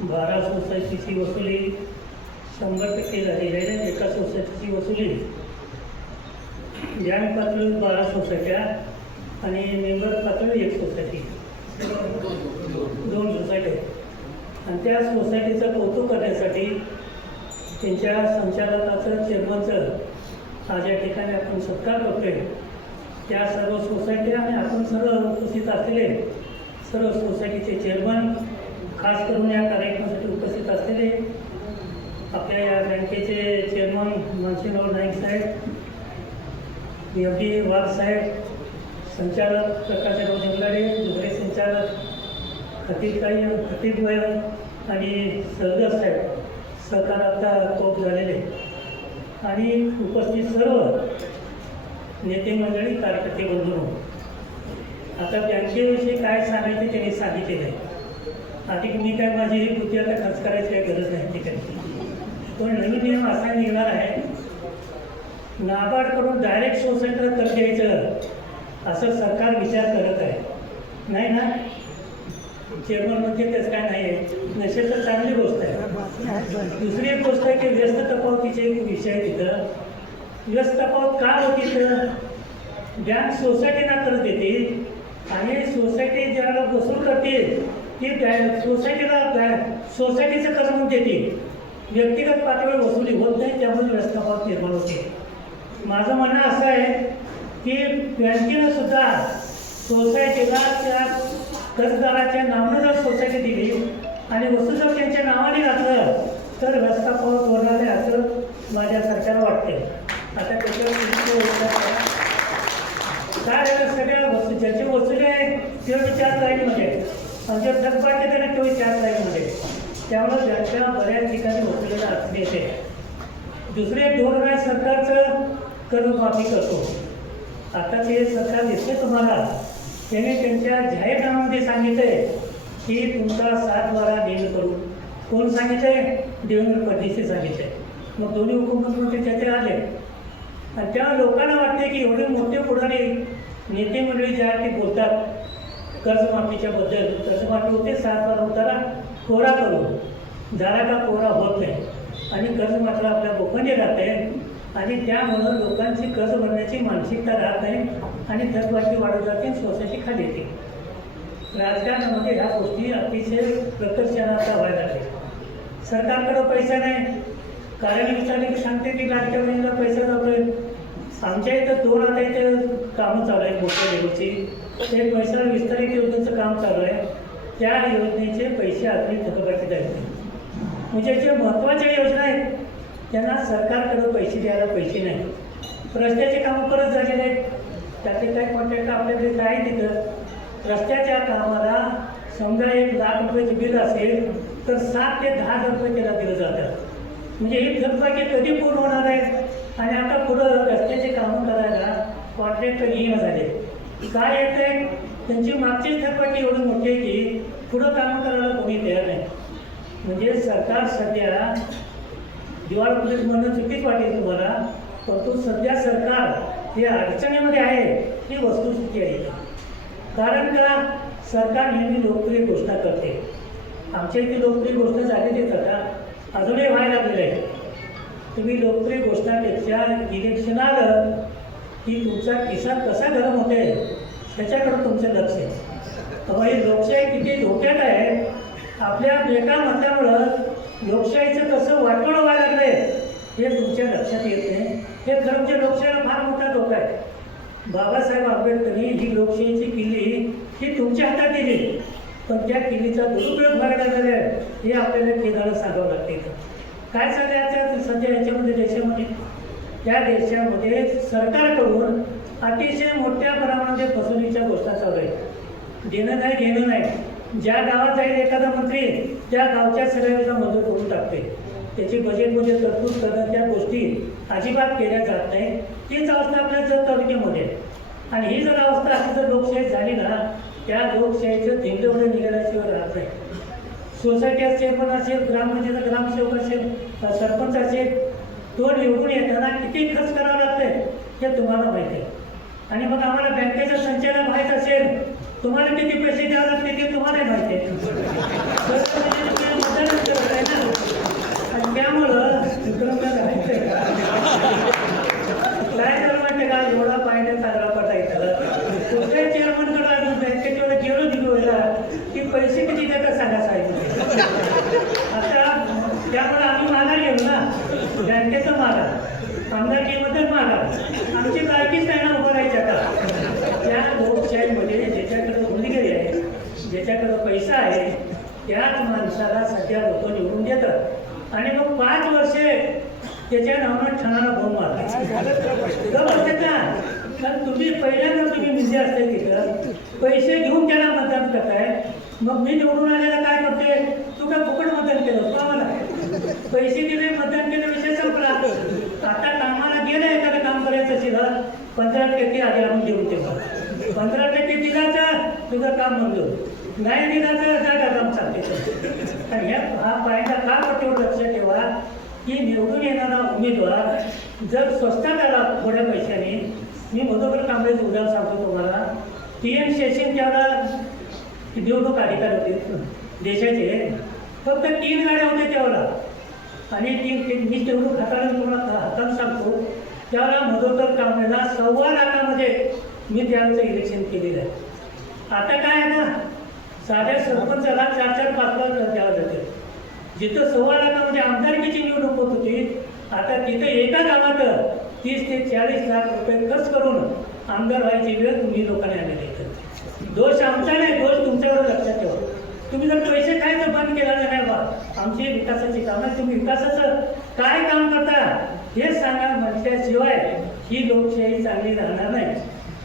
बारा सोसायटीची वसुली शंभर टक्के झालेली आहे एका सोसायटीची वसुली. ज्ञान पातळी बारा सोसायट्या आणि मेंबर पातळी एक सोसायटी. दोन सोसायटी. आणि त्या सोसायटीचं कौतुक करण्यासाठी त्यांच्या संचालकाचं चेअरमनचं आज या ठिकाणी आपण सत्कार करतोय. त्या सर्व सोसायटी आणि आपण सर्व उपस्थित असलेले सर्व सोसायटीचे चेअरमन खास करून या कार्यक्रमासाठी उपस्थित असलेले आपल्या या बँकेचे chairman Mansinghrao Naik Saheb F D Wagh Saheb संचालक प्रकाशराव जंगलाडे दुसरे संचालक खतीब काही खतीब खतीबबाई आणि सरदार साहेब सहकार आता तोप झालेले. आणि उपस्थित सर्व नेते मंडळी कार्यकर्ते बंधू. आता बँकेविषयी काय सांगायचे त्यांनी सांगितलेलं आहे. अधिक मी काय माझी ही बुद्धी आता खर्च करायची काही गरज नाही ठिकाणी पण नवीन नियम असा निघणार आहे नाबार्डकडून डायरेक्ट सोसायटीला कर्ज द्यायचं असं सरकार विचार करत आहे. नाही ना? चेअरमन म्हणजे त्याच काय नाही आहे. नसेल तर चांगली गोष्ट आहे. दुसरी एक गोष्ट आहे की व्यस्त तपावतीचे एक विषय आहे तिथं. व्यस्त तपावत का होती तर बँक सोसायटीना कर्ज देते आणि सोसायटी ज्याला वसूल करते ती त्या सोसायटीला त्या सोसायटीचं कर्ज म्हणून देते? व्यक्तिगत पातळीवर वसुली होत नाही त्यामुळे व्यस्त निर्माण होते. माझं म्हणणं असं आहे की बँकेनं सुद्धा सोसायटीला त्या कर्जदाराच्या नावानं जर सोसायटी दिली आणि वस्तू जर त्यांच्या नावाने घातलं तर रस्ता होणार असं माझ्या सरकारला वाटते आता त्याच्यावर काय सगळ्या वस्तू ज्याची वसुली आहे ते विचार लाईनमध्ये आणि जे थकबाकी त्याने तो विचार लाईनमध्ये त्यामुळे त्याच्या बऱ्याच ठिकाणी वसुलीला अडचणी येते दुसरे धोरण आहे सरकारचं कर्जमाफी करतो. आता ते सरकार दिसते तुम्हाला. त्याने त्यांच्या जाहीरनाम्यामध्ये सांगितलंय की तुमचा सात बारा नेहमी करू. कोण सांगितलंय? देवेंद्र फडणवीसने सांगितलंय. मग दोन्ही उपमुख्यमंत्री त्याचे आले. आणि त्या लोकांना वाटते की एवढे मोठे पुढारी नेते मंडळी ज्या ते बोलतात. कर्जमाफीच्या बद्दल कर्जमाफी होते सात बारा उतारा कोरा करू. झाला का कोरा होत नाही. आणि कर्जमाफीला आपल्या गोपनीय राहते. आणि त्यामुळं लोकांची कर्ज भरण्याची मानसिकता राहत नाही आणि थकबाकी वाढत जाते सोसायटी खाली येते. राजकारणामध्ये ह्या गोष्टी अतिशय प्रकर्षणाचा व्हायला लागले सरकारकडं पैसा नाही. कारण विचारले की सांगते की लाडक्या पैसा जातोय. आमच्या इथं दोन आता इथे कामं चालू आहेत मोठ्या लेवलची. ते पैसा विस्तारित योजनेचं काम चालू आहे. त्या योजनेचे पैसे अजूनही थकबाकी आहेत म्हणजे जे महत्त्वाच्या योजना आहेत त्यांना सरकारकडं पैसे द्यायला पैसे नाही. रस्त्याचे कामं परत झालेले आहेत. त्याचे काही कॉन्ट्रॅक्ट आपल्याकडे काय तिथं रस्त्याच्या कामाला समजा एक लाख रुपयाचे बिल असेल तर सात ते दहा हजार रुपये त्याला दिलं जातं म्हणजे ही थकबाकी कधी पूर्ण होणार आहे आणि आता पुढं रस्त्याचे कामं करायला कॉन्ट्रॅक्ट येणं झाले. काय येते आहे त्यांची मागचीच थकबाकी एवढी मोठी आहे की पुढं काम करायला कोणी तयार नाही. म्हणजे सरकार सध्या दिवाळ म्हणणं चुकीच वाटेल तुम्हाला परंतु सध्या सरकार हे अडचणीमध्ये आहे ही वस्तुस्थिती आहे. कारण का? सरकार नेहमी लोकप्रिय घोषणा करते. आमच्या इथे लोकप्रिय घोषणा झालेलीच आता. अजूनही व्हायला लागलेलं आहे. तुम्ही लोकप्रिय घोषणापेक्षा इलेक्शन आलं की तुमचा किसान कसा गरम होते त्याच्याकडं तुमचं लक्ष आहे. तेव्हा ही लोकशाही किती धोक्यात आहे. आपल्या एका मतामुळं लोकशाहीचं कसं वाटोळ व्हायला लागलंय हे तुमच्या लक्षात येत नाही. हे खरं लोकशाहीला फार मोठा धोका आहे. बाबासाहेब आंबेडकरनी ही लोकशाहीची किल्ली ही तुमच्या हातात दिली. पण त्या किल्लीचा दुरुपयोग व्हायला झाला आहे हे आपल्याला केंद्राला सांगावं लागते काय चाललंय आता सध्या याच्यामध्ये देशामध्ये? त्या देशामध्ये सरकारकडून अतिशय मोठ्या प्रमाणामध्ये फसवणीच्या गोष्टी चालू आहेत. देणं नाही घेणं नाही. ज्या गावात जाईल एखादा मंत्री त्या गावच्या सगळ्याला मदत करून टाकते. त्याची बजेटमध्ये तरतूद करणं त्या गोष्टी अजिबात केल्या जात नाही. तीच अवस्था आपल्या जर तालुक्यामध्ये आहे. आणि ही जर अवस्था अशी जर लोकशाही झाली ना त्या लोकशाहीचं धिंडवडे निघाल्याशिवाय राहत नाही. सोसायटी चेअरमन असेल ग्रामपंचायत ग्रामसेवक असेल सरपंच असेल तो निवडून येताना किती खर्च करावा लागतोय हे तुम्हाला माहिती आहे. आणि मग आम्हाला बँकेचा संचालन माहीत असेल तुम्हाला किती पैसे द्यावे लागते ते तुम्हाला माहिती आहे. त्यामुळं माघार आमदारकीमध्ये माघार. आमची लायकीच त्यांना उभं राहायच्या आता त्या लोकशाहीमध्ये ज्याच्याकडं गुन्हेगारी आहे ज्याच्याकडं पैसा आहे त्याच माणसाला सध्या लोक निवडून देतात. आणि मग पाच वर्षे त्याच्या नावानं ठणाला भोम मारला. कारण तुम्ही पहिल्यांदा तुम्ही बिझी असते तिथं पैसे घेऊन त्याला मतदान करताय. मग मी निवडून आलेला काय करते तू काय फुकट मतदान केलं? का मला पैसे दिले मतदान केलं विषय संपला. आता कामाला गेलं एखादं काम करायचं असेल पंधरा टक्के आधी आणून देऊ ते पंधरा टक्के दिलाचं तुझं काम म्हणलं नाही दिलाचं जागा काम चालते. आणि ह्या हा पायदा का पट्टीवर लक्ष ठेवा की निवडून येणारा उमेदवार जर स्वस्तात आला थोड्या पैशाने मी मधोकर कांबळेचं उदाहरण सांगतो तुम्हाला. टी एम शेषन त्यावेळेला निवडणूक अधिकारी होते देशाचे. फक्त तीन गाड्या होत्या त्यावेळेला आणि ती मी तेवढं हाताने तुम्हाला हाताने सांगतो. त्यावेळेला मधोतर कांबळेला सव्वा लाखामध्ये मी त्यावेळेचं इलेक्शन केलेलं आहे. आता काय आहे ना साध्या सरपंचाला चार चार पाच पाच द्यावं जाते जिथं सव्वा लाखामध्ये आमदारकीची निवडणूक होत होती आता तिथं एका गावात तीस ते चाळीस लाख रुपये खर्च करून आमदार व्हायची वेळ तुम्ही लोकांनी आलेली दोष आमचा नाही दोष तुमच्यावर लक्षात ठेवा. तुम्ही जर पैसे खायचं बंद केला आमची विकासाची कामं तुम्ही विकासाचं काय काम करता हे सांगा. म्हटल्याशिवाय ही लोकशाही चांगली राहणार नाही.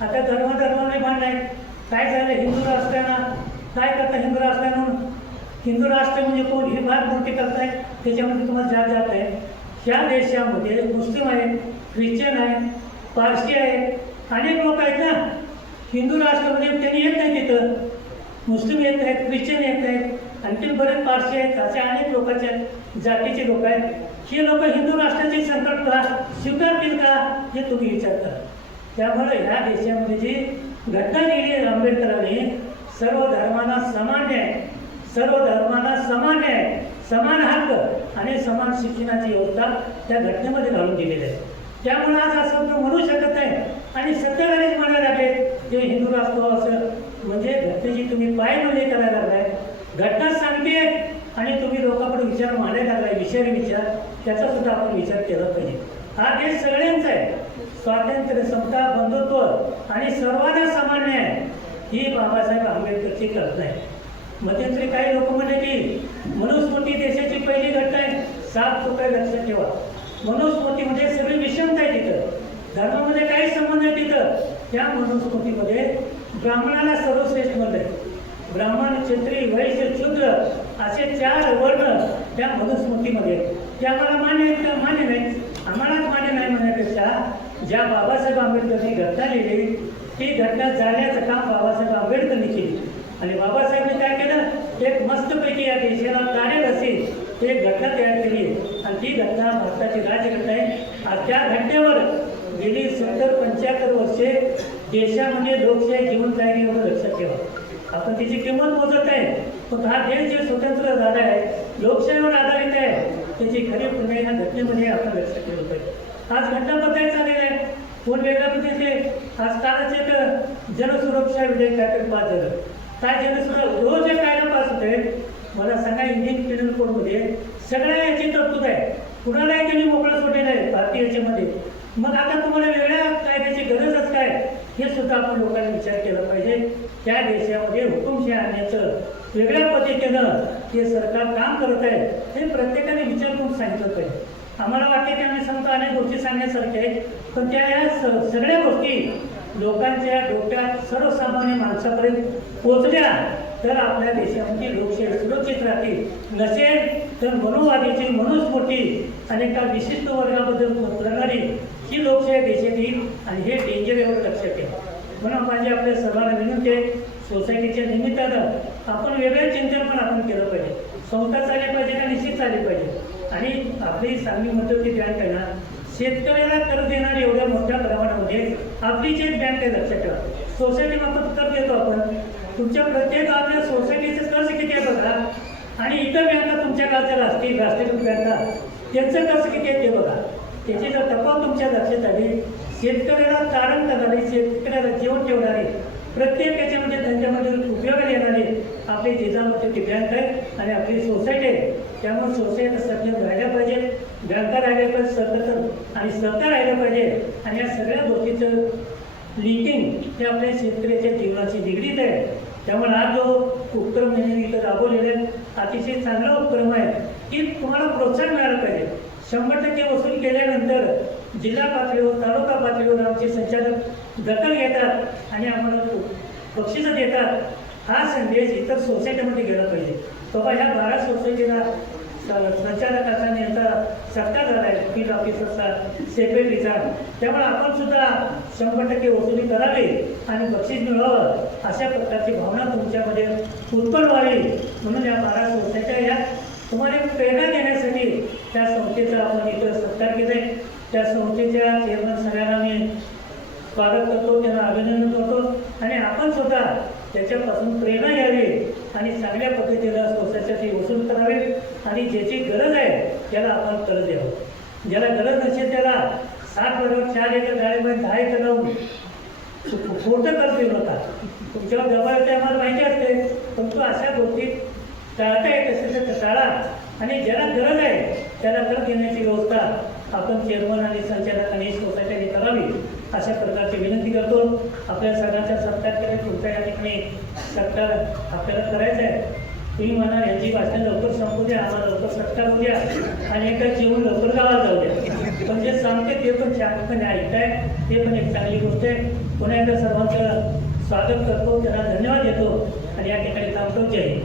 आता धर्म भांड आहे काय झालं? हिंदू राष्ट्रांना काय करता हिंदू राष्ट्र म्हणून? हिंदू राष्ट्र म्हणजे कोण? ही फार मोठी करताय. त्याच्यामध्ये तुम्हाला जात जात आहे. ह्या देशामध्ये मुस्लिम आहेत ख्रिश्चन आहेत पारशी आहेत. अनेक लोक आहेत ना. हिंदू राष्ट्रामध्ये त्यांनी येत नाही तिथं. मुस्लिम येत आहेत ख्रिश्चन येत आहेत. आणखी बरेच पारसी आहेत असे अनेक लोकांचे जातीचे लोक आहेत. हे लोक हिंदू राष्ट्राचे संकट का स्वीकारतील का हे तुम्ही विचार करा. त्यामुळे ह्या देशामध्ये जी घटना लिहिली आहे आंबेडकरांनी सर्व धर्मांना समान न्याय सर्व धर्मांना समान न्याय समान हक्क आणि समान शिक्षणाची व्यवस्था त्या घटनेमध्ये घालून दिलेली आहे. त्यामुळे आज असं तो म्हणू शकत नाही. आणि सत्याग्रहीच म्हणायला लागले जे हिंदू राष्ट्र असं म्हणजे घटनेची तुम्ही पायमल्ली करायला लागलाय घटना सांगते आणि तुम्ही लोकांकडे विचार मांडायला लागला विषय विचार त्याचा सुद्धा आपण विचार केला पाहिजे. हा देश सगळ्यांचा आहे. स्वातंत्र्य समता बंधुत्व आणि सर्वांना सामान्य आहे. ही बाबासाहेब आंबेडकरची कल्पना आहे. मध्यंतरी काही लोक म्हणले की मनुस्मृती देशाची पहिली घटना आहे. सात चुका लक्षात ठेवा. मनुस्मृती म्हणजे सगळी विषमता आहे तिथं. धर्मामध्ये काही संबंध आहे तिथं. त्या मनुस्मृतीमध्ये ब्राह्मणाला सर्वश्रेष्ठ म्हणलंय. ब्राह्मण क्षत्रिय वैश्य शूद्र असे चार वर्ण त्या मधुस्मृतीमध्ये ते आम्हाला मान्य आहेत का? मान्य नाही. आम्हालाच मान्य नाही म्हणण्यापेक्षा ज्या बाबासाहेब आंबेडकरनी घटना लिहिली ती घटना जाण्याचं काम बाबासाहेब आंबेडकरनी केली. आणि बाबासाहेबांनी काय केलं? एक मस्तपैकी या देशाला तारेल असेल. एक घटना तयार केली आणि ती घटना भारताची राज्यघटना आहे. आणि त्या घटनेवर गेली सत्तर पंच्याहत्तर वर्षे देशामध्ये लोकशाही जिवंत एवढं लक्षात ठेवा. आपण तिची किंमत मोजत आहे. पण हा देश जे स्वतंत्र झाला आहे लोकशाहीवर आधारित आहे त्याची खरी पुण्य ह्या घटनेमध्ये आपण लक्ष केलं पाहिजे आज घटना बदलायला चाललेला आहे. कोण वेगळ्या पद्धतीचे आज कालच एक जनसुरक्षा विधेयक काहीतरी पास झालं. काय जनसुरक्षा रोज एक कायदा पास होते मला सांगा इंडियन पिनल कोडमध्ये सगळ्या याची तरतूद आहे. कुणालाही त्यांनी मोकळं सोडलेलं आहे? भारतीय याच्यामध्ये मग आता तुम्हाला वेगळ्या कायद्याची गरजच काय? हे सुद्धा आपण लोकांनी विचार केला पाहिजे. त्या देशामध्ये हुकुमशाही आणण्याचं वेगळ्या पद्धतीनं हे सरकार काम करत आहे हे प्रत्येकाने विचार करून सांगितलं पाहिजे आम्हाला वाटते की आम्ही सांगतो अनेक गोष्टी सांगण्यासारख्या आहेत पण त्या या स- सगळ्या गोष्टी लोकांच्या डोक्यात सर्वसामान्य माणसापर्यंत पोचल्या तर आपल्या देशामध्ये लोकशाही सुरक्षित राहतील. नसेल तर मनोवादीची मनुस्मृती आणि एका विशिष्ट वर्गाबद्दल बोलणारी ही लोकशाही देशात येईल आणि हे डेंजर एवढं लक्षात ठेवा. म्हणून माझी आपल्या सर्वांना विनंती आहे सोसायटीच्या निमित्तानं आपण वेगळं चिंतन पण आपण केलं पाहिजे. संस्था चालली पाहिजे का निश्चित चालली पाहिजे? आणि आपली सांगली मध्यवर्ती बँक आहे ना शेतकऱ्याला कर्ज देणार एवढ्या मोठ्या प्रमाणामध्ये आपली जे बँक आहे लक्षात ठेवा. सोसायटी मार्फत कर्ज देतो आपण. तुमच्या प्रत्येक आपल्या सोसायटीचं कर्ज किती आहे बघा? आणि इतर बँका तुमच्या गावच्या राष्ट्रीय राष्ट्रीयकृत बँका त्यांचं कर्ज किती आहे ते बघा. त्याची जर तफावत तुमच्या लक्षात आली शेतकऱ्याला तारण करणारी शेत प्रत्येक याच्यामध्ये म्हणजे त्यांच्यामध्ये उपयोगाला येणारे आपले जिजामध्ये ते बँक आहे आणि आपली सोसायटी आहे. त्यामुळे सोसायटी सक्षम राहिल्या पाहिजे. बँका राहिल्या पाहिजे सरकार आणि सरकार राहिलं पाहिजे. आणि या सगळ्या गोष्टीचं लिंकिंग हे आपल्या शेतकऱ्याच्या जीवनाशी निगडीत आहे. त्यामुळे हा जो उपक्रम म्हणजे इथं राबवलेला आहे अतिशय चांगला उपक्रम आहे. की तुम्हाला प्रोत्साहन मिळालं पाहिजे. शंभर टक्के वसूल केल्यानंतर जिल्हा पातळीवर तालुका पातळीवर आमचे संचालक दखल घेतात आणि आम्हाला बक्षिसं देतात हा संदेश इतर सोसायटीमध्ये गेला पाहिजे. बाबा ह्या बारा सोसायटीला स- संचालकाचा आणि यांचा सत्ता झाला आहे फील्ड ऑफिसरचा सेक्रेटरीचा त्यामुळे आपण सुद्धा शंभर टक्के वसुली करावी आणि बक्षीस मिळवावं अशा प्रकारची भावना तुमच्यामध्ये उत्पन्न व्हावी. म्हणून या बारा सोसायट्या या तुम्हाला एक प्रेरणा देण्यासाठी त्या संस्थेचा आपण इथं सत्कार केला आहे त्या संस्थेच्या चेअरमन सगळ्यांना मी स्वागत करतो त्यांना अभिनंदन करतो. आणि आपण स्वतः त्याच्यापासून प्रेरणा घ्यावी आणि चांगल्या पद्धतीला स्वतःसाठी वसूल करावे. आणि ज्याची गरज आहे त्याला आपण कर्ज द्यावं. ज्याला गरज नसेल त्याला सात वर्ग चार एकर गाडीमध्ये दहा एकर लावून खोटं कर्ज देऊ नका तुमच्यावर जबाबदारी ते आम्हाला माहिती असते. परंतु अशा गोष्टी टाळता येत असेल तर टाळा. आणि ज्याला गरज आहे त्याला कर्ज देण्याची व्यवस्था आपण चेअरमन आणि संचालकांनी सोसायटीने करावी. अशा प्रकारची विनंती करतो. आपल्या सगळ्यांचा सत्कार केला तुमच्या या ठिकाणी सत्कार आपल्याला करायचा आहे. तुम्ही म्हणा यांची भाषण लवकर संपू द्या आम्हाला लवकर सत्कार होऊ द्या आणि एका जेवण लवकर गावाला जाऊ द्या. पण जे सांगते ते पण शांतपणे ऐकताय ते पण एक चांगली गोष्ट आहे. पुन्हा एकदा सर्वांचं स्वागत करतो. त्यांना धन्यवाद देतो. आणि या ठिकाणी थांबतो. जय